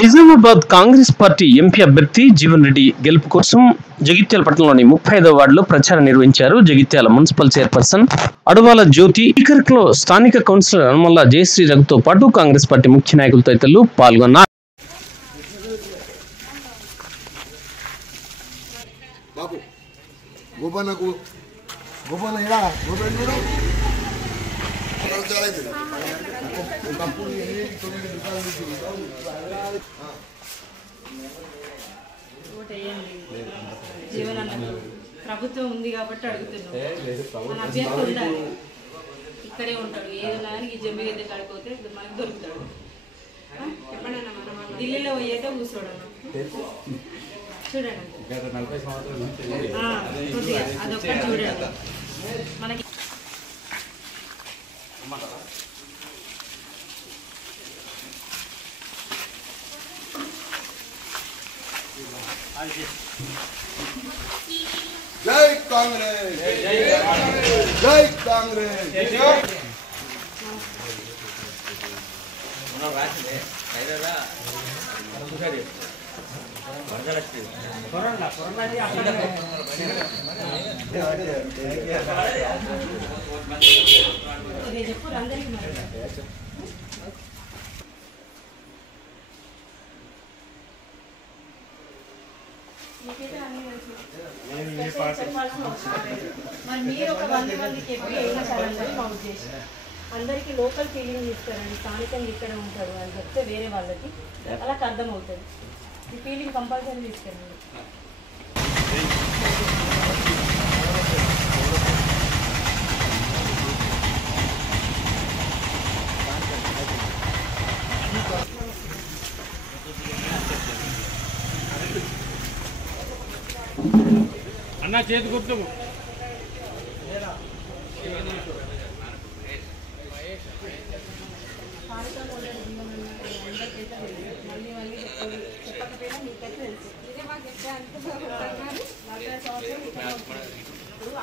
Nizamabad Congress party MP అభ్యర్థి జీవన్ రెడ్డి గెలుపు కోసం జగిత్యాల పట్టణంలోని 35వ వార్డులో ప్రచారం నిర్వహించారు. జగిత్యాల మున్సిపల్ చైర్పర్సన్ అడవాల జ్యోతి, ఈ కార్యక్రమంలో స్థానిక కౌన్సిలర్ అనుమల్ల జయశ్రీ రఘుతో పాటు కాంగ్రెస్ పార్టీ ముఖ్య నాయకులు తదితరులు పాల్గొన్నారు. ప్రభుత్వం ఉంది కాబట్టి అడుగుతున్నాం. మన అభ్యర్థి ఉండాలి, ఇక్కడే ఉంటాడు. ఏదైనా ఈ జంబి గద్దె కాడిపోతే మనకు దొరుకుతాడు. ఢిల్లీలో పోయేతే కూర్చోడు. చూడండి అదొక్కటి చూడండి. మనకి జై కాంగ్రెస్, జై కాంగ్రెస్. చెప్పు అందరికీ మరి మీరు ఒక 100 మందికి చెప్పి అయినా సరే మా ఉద్దేశం. అందరికీ లోకల్ ఫీలింగ్ ఇస్తారండి, స్థానికంగా ఇక్కడ ఉంటారు అని చెప్తే వేరే వాళ్ళకి వాళ్ళకి అర్థమవుతుంది. ఈ ఫీలింగ్ కంపల్సరీ తీసుకెళ్ళండి. అన్నా చేతి గుర్తు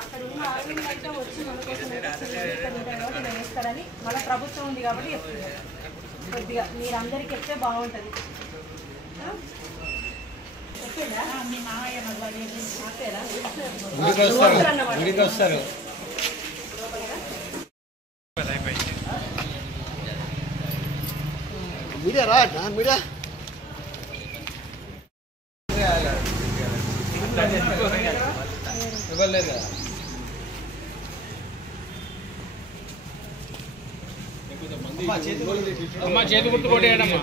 అక్కడ ఉన్న ఆరోగ్యం అయితే వచ్చి మన కోసం వేస్తారని మన ప్రభుత్వం ఉంది కాబట్టి చెప్తున్నారు. కొద్దిగా మీరందరికీ చెప్తే బాగుంటుంది. మీడియా రా మీడియా అమ్మా చేతి గుర్తు కొట్టేయడమ్మా.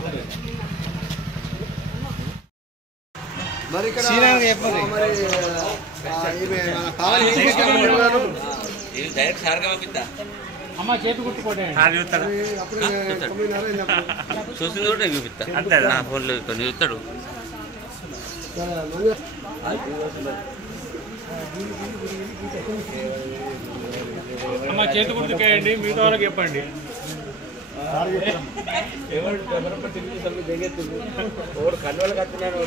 మరి ఇక్కడ అమ్మా చేతి గుర్తు కొట్టేయండి. చూసింది కూడా చూపిస్తా అంతే. ఫోన్లో చూస్తాడు. అమ్మా చేతి గుర్తుకేయండి, మిగతా వాళ్ళకి చెప్పండి. కన్నులు కట్టినాడు.